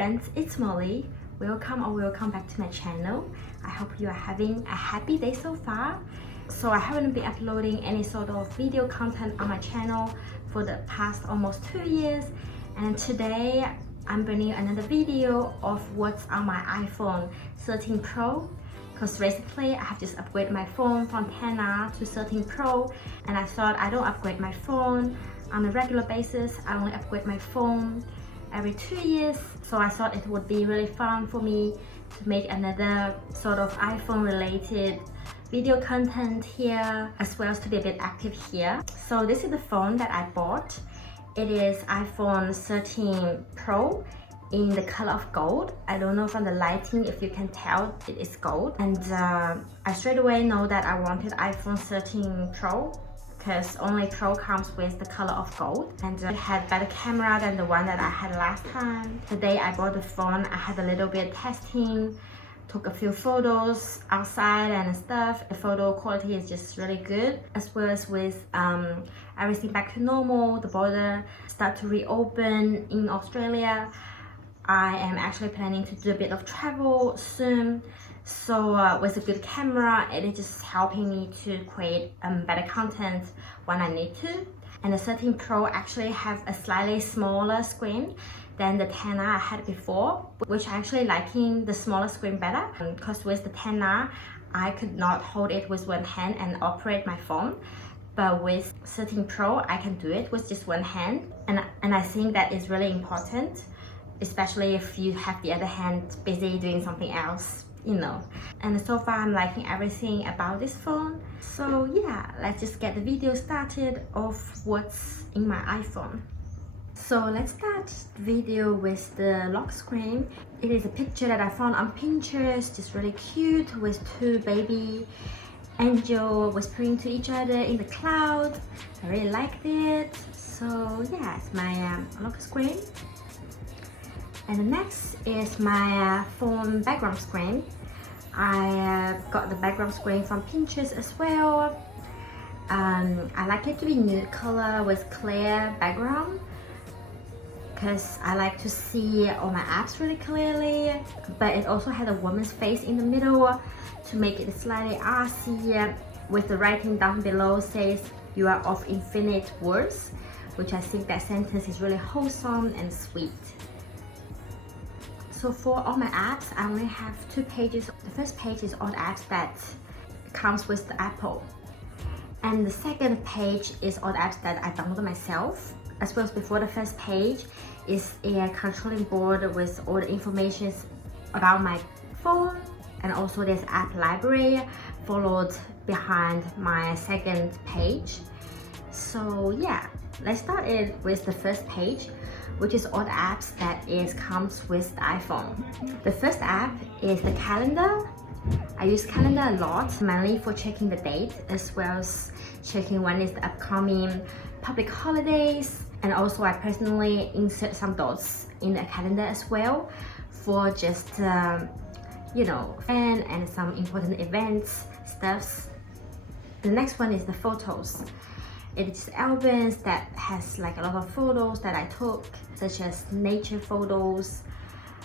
friends, it's Molly. Welcome back to my channel. I hope you are having a happy day so far. So I haven't been uploading any sort of video content on my channel for the past almost 2 years, and today I'm bringing another video of what's on my iPhone 13 Pro, because recently I have just upgraded my phone from 10R to 13 Pro, and I thought I don't upgrade my phone on a regular basis. I only upgrade my phone every 2 years, so I thought it would be really fun for me to make another sort of iPhone related video content here, as well as to be a bit active here. So this is the phone that I bought. It is iPhone 13 Pro in the color of gold. I don't know from the lighting if you can tell it is gold, and I straight away know that I wanted iPhone 13 Pro because only Pro comes with the color of gold, and it had better camera than the one that I had last time. The day I bought the phone, I had a little bit testing, took a few photos outside and stuff. The photo quality is just really good, as well as with everything back to normal, the border start to reopen in Australia. I am actually planning to do a bit of travel soon, so with a good camera, it is just helping me to create better content when I need to. And the 13 Pro actually have a slightly smaller screen than the 10R I had before, which I actually liking the smaller screen better, because with the 10R I could not hold it with one hand and operate my phone, but with 13 Pro I can do it with just one hand, and I think that is really important, especially if you have the other hand busy doing something else, you know. And so far I'm liking everything about this phone. So yeah, let's just get the video started of what's in my iPhone. So let's start the video with the lock screen. It is a picture that I found on Pinterest, just really cute, with two baby angels whispering to each other in the cloud. I really liked it. So yeah, it's my lock screen. And the next is my phone background screen. I got the background screen from Pinterest as well. I like it to be nude color with clear background, because I like to see all my apps really clearly, but it also had a woman's face in the middle to make it slightly artsy, with the writing down below says "You are of infinite worth," which I think that sentence is really wholesome and sweet. So for all my apps, I only have 2 pages. The first page is all the apps that comes with the Apple, and the second page is all the apps that I downloaded myself. As well as before the first page is a controlling board with all the information about my phone, and also there's app library followed behind my second page. So yeah, let's start it with the first page, which is all the apps that comes with the iPhone. The first app is the calendar. I use calendar a lot, mainly for checking the date, as well as checking when is the upcoming public holidays. And also I personally insert some dots in the calendar as well for just you know, and some important events stuffs. The next one is the photos. It's albums that has like a lot of photos that I took, such as nature photos,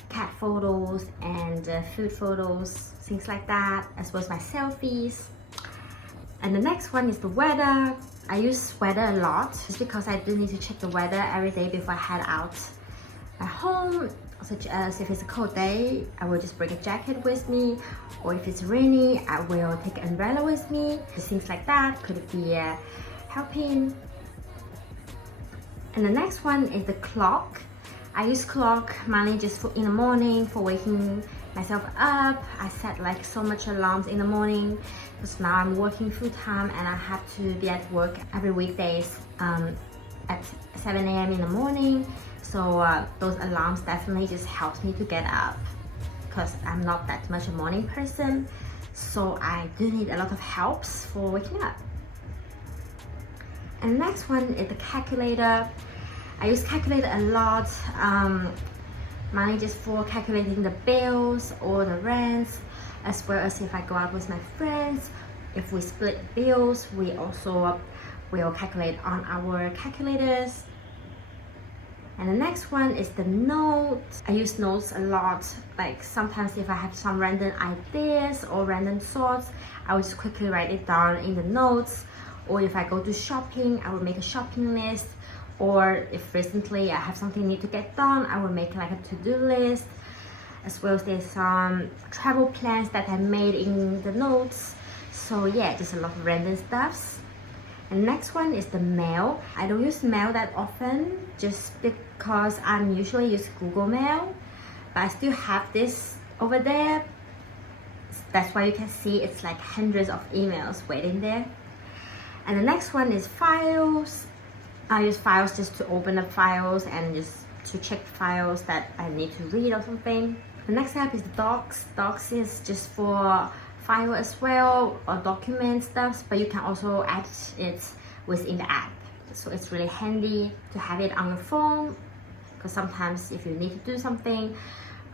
cat photos, and food photos, things like that, as well as my selfies. And the next one is the weather. I use weather a lot just because I do need to check the weather every day before I head out at home, such as if it's a cold day, I will just bring a jacket with me, or if it's rainy, I will take an umbrella with me. Things like that could be helping. And the next one is the clock. I use clock mainly just in the morning for waking myself up. I set like so much alarms in the morning, because now I'm working full time and I have to be at work every weekdays at 7 a.m. in the morning. So those alarms definitely just helps me to get up, because I'm not that much a morning person, so I do need a lot of helps for waking up. And the next one is the calculator. I use calculator a lot, mainly just for calculating the bills or the rents, as well as if I go out with my friends. If we split bills, we also will calculate on our calculators. And the next one is the notes. I use notes a lot. Like sometimes if I have some random ideas or random thoughts, I will just quickly write it down in the notes. Or if I go to shopping, I will make a shopping list. Or if recently I have something need to get done, I will make like a to-do list. As well as there's some travel plans that I made in the notes. So yeah, just a lot of random stuffs. And next one is the mail. I don't use mail that often just because I'm usually use Google Mail, but I still have this over there. That's why you can see it's like hundreds of emails waiting there. And the next one is files. I use files just to open up files and just to check files that I need to read or something. The next app is the docs. Docs is just for file as well, or document stuff, but you can also add it within the app. So it's really handy to have it on your phone, because sometimes if you need to do something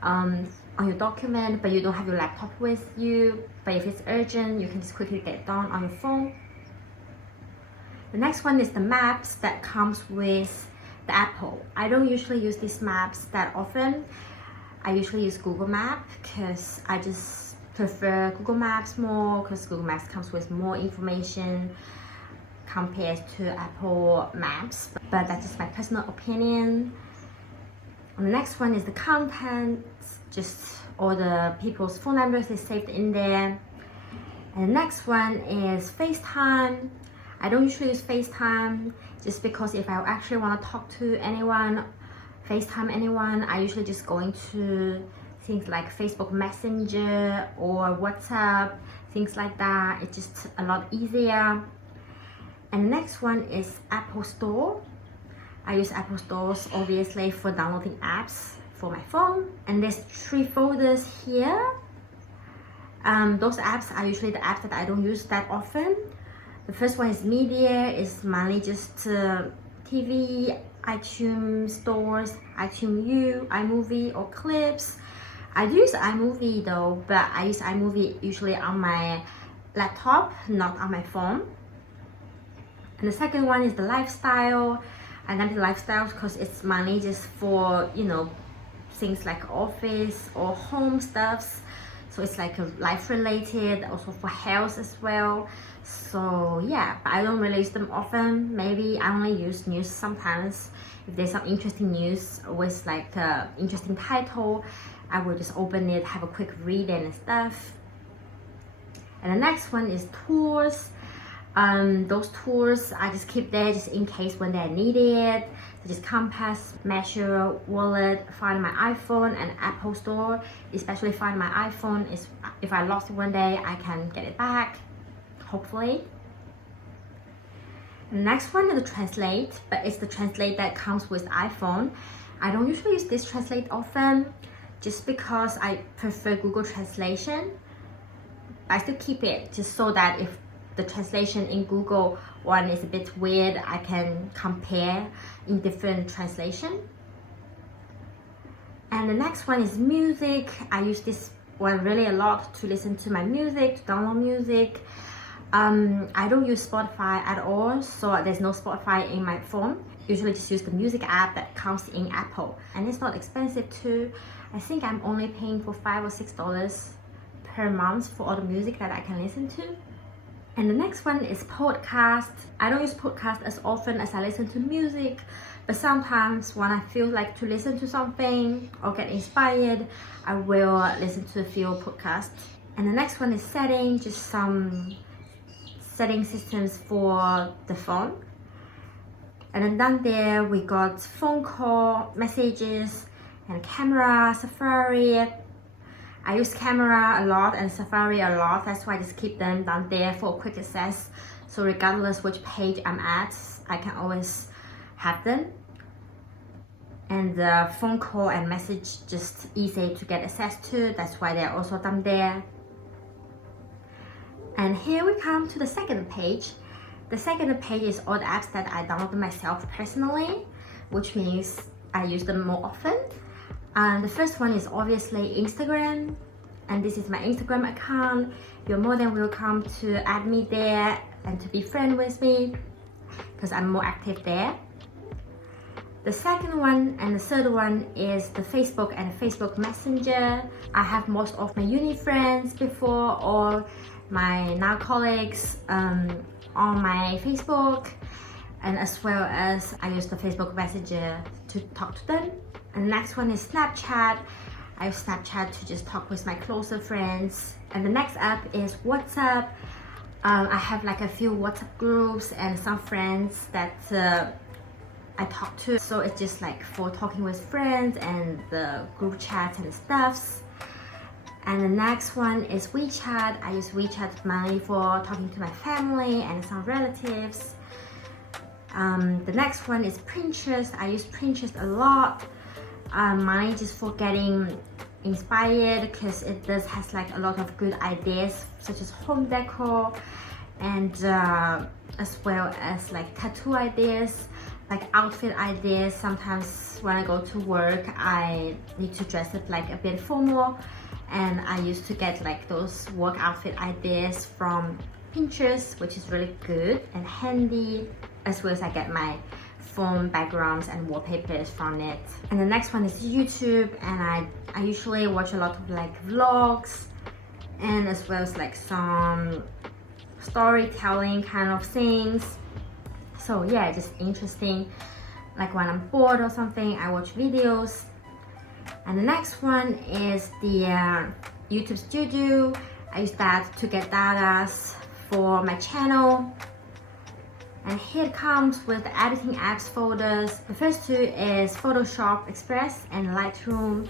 on your document but you don't have your laptop with you, but if it's urgent, you can just quickly get it done on your phone. The next one is the maps that comes with the Apple. I don't usually use these maps that often. I usually use Google Maps because I just prefer Google Maps more, because Google Maps comes with more information compared to Apple Maps, but that's just my personal opinion. And the next one is the contents, just all the people's phone numbers is saved in there. And the next one is FaceTime. I don't usually use FaceTime just because if I actually want to talk to anyone, FaceTime anyone, I usually just go into things like Facebook Messenger or WhatsApp, things like that. It's just a lot easier. And the next one is Apple Store. I use Apple Stores obviously for downloading apps for my phone. And there's 3 folders here. Those apps are usually the apps that I don't use that often. The first one is media. It's mainly just TV, iTunes stores, iTunes U, iMovie or clips. I do use iMovie though, but I use iMovie usually on my laptop, not on my phone. And the second one is the lifestyle. I like the lifestyle because it's mainly just for, you know, things like office or home stuffs. So it's like a life related, also for health as well. So yeah, but I don't really use them often. Maybe I only use news sometimes. If there's some interesting news with like interesting title, I will just open it, have a quick read and stuff. And the next one is tours. Those tours I just keep there just in case when they're needed. So just compass, measure, wallet, find my iPhone, and Apple Store. Especially find my iPhone is if I lost it one day, I can get it back, hopefully. The next one is the translate, but it's the translate that comes with iPhone. I don't usually use this translate often, just because I prefer Google Translation. I still keep it just so that if the translation in Google one is a bit weird, I can compare in different translation. And the next one is music. I use this one really a lot to listen to my music, to download music. I don't use Spotify at all, so there's no Spotify in my phone. Usually just use the music app that comes in Apple, and it's not expensive too. I think I'm only paying for $5 or $6 per month for all the music that I can listen to. And the next one is podcast. I don't use podcast as often as I listen to music, but sometimes when I feel like to listen to something or get inspired, I will listen to a few podcasts. And the next one is setting, just some setting systems for the phone. And then down there we got phone call, messages, and camera, Safari. I use camera a lot and Safari a lot, that's why I just keep them down there for quick access. So regardless which page I'm at, I can always have them. And the phone call and message just easy to get access to, that's why they're also down there. And here we come to the second page. The second page is all the apps that I downloaded myself personally, which means I use them more often. The first one is obviously Instagram, and this is my Instagram account. You're more than welcome to add me there and to be friends with me, because I'm more active there. The second one and the third one is the Facebook and Facebook Messenger. I have most of my uni friends before or my now colleagues on my Facebook, and as well as I use the Facebook Messenger to talk to them. And the next one is Snapchat. I use Snapchat to just talk with my closer friends. And the next app is WhatsApp. I have like a few WhatsApp groups and some friends that I talk to. So it's just like for talking with friends and the group chats and stuffs. And the next one is Wechat. I use Wechat mainly for talking to my family and some relatives. The next one is Pinterest. I use Pinterest a lot, mainly just for getting inspired, because it does has like a lot of good ideas such as home decor and as well as like tattoo ideas, like outfit ideas. Sometimes when I go to work I need to dress up like a bit formal, and I used to get like those work outfit ideas from Pinterest, which is really good and handy, as well as I get my phone backgrounds and wallpapers from it. And the next one is YouTube, and I usually watch a lot of like vlogs and as well as like some storytelling kind of things. So yeah, just interesting, like when I'm bored or something I watch videos. And the next one is the YouTube Studio. I use that to get data for my channel. And here it comes with the editing apps folders. The first two is Photoshop Express and Lightroom.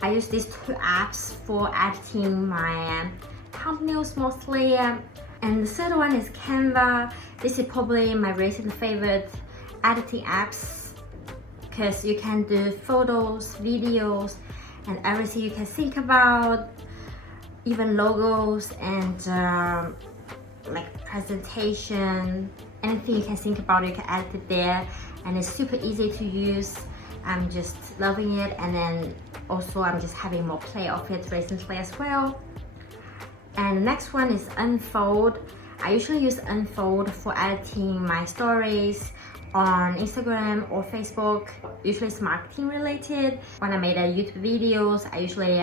I use these two apps for editing my thumbnails mostly. And the third one is Canva. This is probably my recent favorite editing apps, because you can do photos, videos, and everything you can think about, even logos and like presentation. Anything you can think about, you can edit it there, and it's super easy to use. I'm just loving it, and then also I'm just having more play of it recently as well. And the next one is Unfold. I usually use Unfold for editing my stories on Instagram or Facebook. Usually it's marketing related. When I made YouTube videos, I usually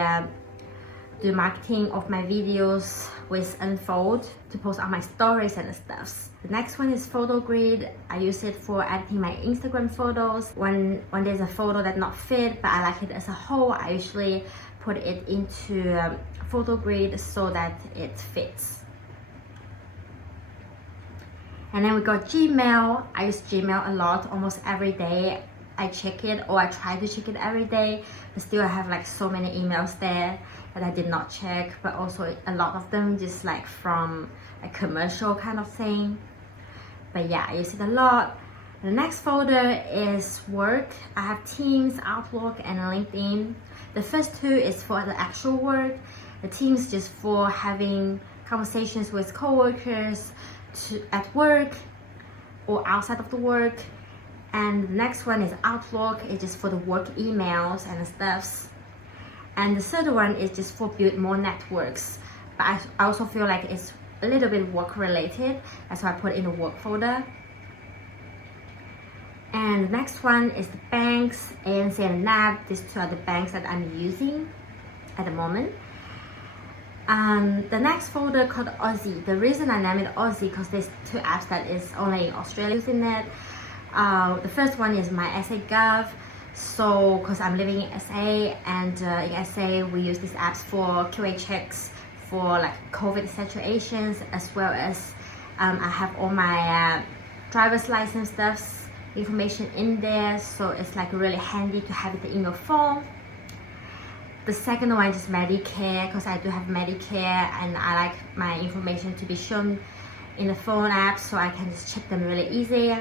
do marketing of my videos with Unfold to post on my stories and stuff. The next one is Photo Grid. I use it for editing my Instagram photos. When there's a photo that not fit but I like it as a whole, I usually put it into Photo Grid so that it fits. And then we got Gmail. I use Gmail a lot, almost every day. I check it, or I try to check it every day, but still I have like so many emails there that I did not check, but also a lot of them just like from a commercial kind of thing. But yeah, I use it a lot. The next folder is work. I have Teams, Outlook, and LinkedIn. The first two is for the actual work. The Teams just for having conversations with coworkers at work or outside of the work. And the next one is Outlook. It's just for the work emails and stuffs. And the third one is just for build more networks. But I also feel like it's a little bit work related. That's why I put it in the work folder. And the next one is the banks, ANC and NAB. These two are the banks that I'm using at the moment. The next folder called Aussie. The reason I named it Aussie because there's two apps that is only in Australia using it. The first one is my SA Gov. So, because I'm living in SA, and in SA we use these apps for QA checks for like COVID situations, as well as I have all my driver's license stuffs information in there, so it's like really handy to have it in your phone. The second one is Medicare, because I do have Medicare and I like my information to be shown in the phone app, so I can just check them really easy.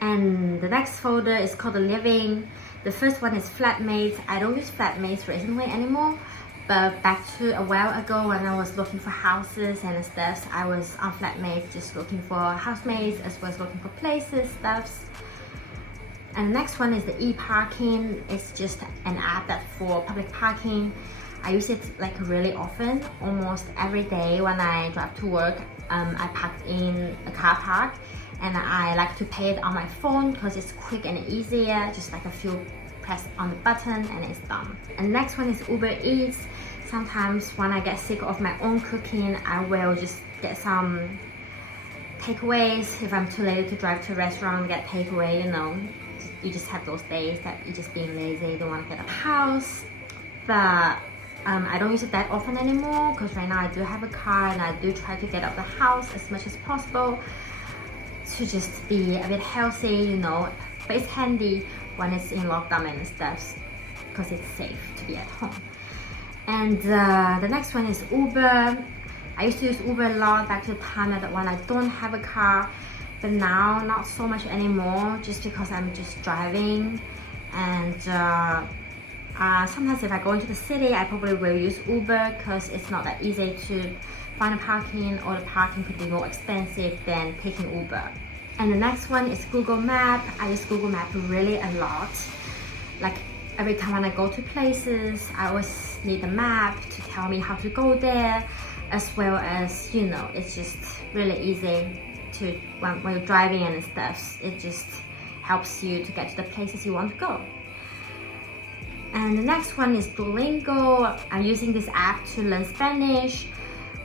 And the next folder is called the Living. The first one is Flatmates. I don't use Flatmates recently anymore, but back to a while ago when I was looking for houses and stuff, I was on Flatmates just looking for housemates as well as looking for places, stuffs. And the next one is the e-parking. It's just an app that's for public parking. I use it like really often, almost every day when I drive to work. I park in a car park, and I like to pay it on my phone because it's quick and easier, just like a few press on the button and it's done. And next one is Ubereats. Sometimes when I get sick of my own cooking, I will just get some takeaways. If I'm too lazy to drive to a restaurant, get takeaway, you know. You just have those days that you're just being lazy, don't want to get out of the house. But I don't use it that often anymore because right now I do have a car and I do try to get out of the house as much as possible to just be a bit healthy, you know. But it's handy when it's in lockdown and stuff because it's safe to be at home. And the next one is Uber. I used to use Uber a lot back to the time that when I don't have a car, but now not so much anymore, just because I'm just driving. And sometimes if I go into the city, I probably will use Uber because it's not that easy to find a parking, or the parking could be more expensive than taking Uber. And the next one is Google Map. I use Google Map really a lot. Like every time when I go to places, I always need a map to tell me how to go there, as well as, you know, it's just really easy to, when you're driving and stuff, it just helps you to get to the places you want to go. And the next one is Duolingo. I'm using this app to learn Spanish.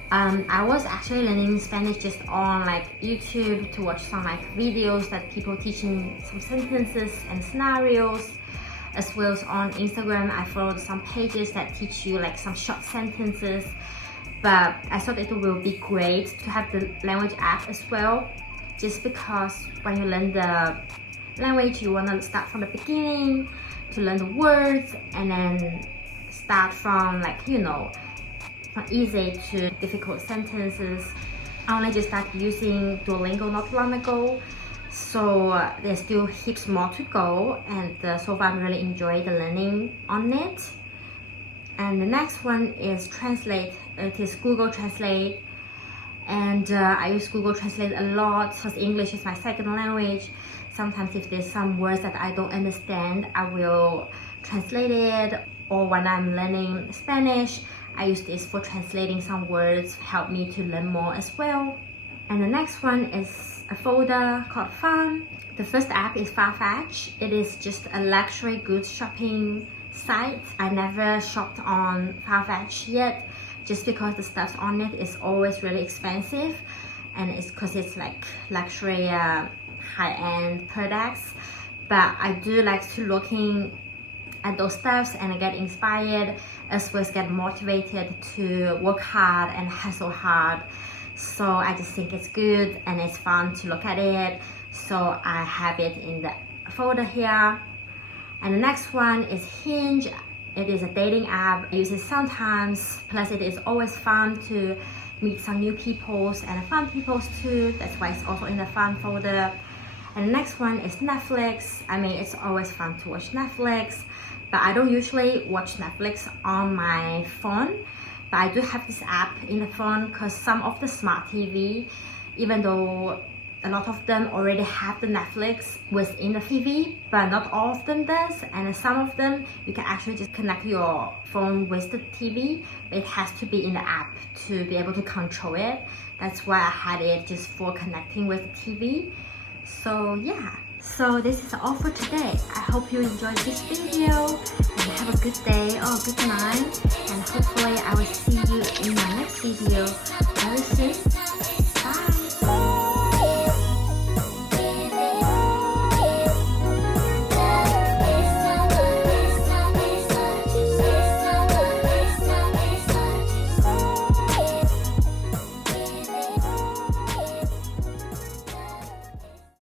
I was actually learning Spanish just on like YouTube to watch some like videos that people teaching some sentences and scenarios, as well as on Instagram I followed some pages that teach you like some short sentences. But I thought it will be great to have the language app as well, just because when you learn the language you want to start from the beginning to learn the words and then start from like, you know, from easy to difficult sentences. I only just started using Duolingo not long ago, so there's still heaps more to go, and so far I'm really enjoying the learning on it. And the next one is Translate. It is Google Translate, and I use Google Translate a lot because English is my second language. Sometimes if there's some words that I don't understand, I will translate it, or when I'm learning Spanish, I use this for translating some words, help me to learn more as well. And the next one is a folder called Fun. The first app is Farfetch. It is just a luxury goods shopping site. I never shopped on Farfetch yet, just because the stuff on it is always really expensive, and it's because it's like luxury high-end products. But I do like to looking at those stuffs and I get inspired, as well as get motivated to work hard and hustle hard. So I just think it's good and it's fun to look at it, so I have it in the folder here. And the next one is Hinge. It is a dating app. I use it sometimes, plus it is always fun to meet some new people and fun people too. That's why it's also in the fun folder. And the next one is Netflix. I mean, it's always fun to watch Netflix, but I don't usually watch Netflix on my phone. But I do have this app in the phone because some of the smart TV, even though a lot of them already have the Netflix within the TV, but not all of them does. And some of them, you can actually just connect your phone with the TV, but it has to be in the app to be able to control it. That's why I had it just for connecting with the TV. So yeah, so this is all for today. I hope you enjoyed this video and have a good day or good night, and hopefully I will see you in my next video.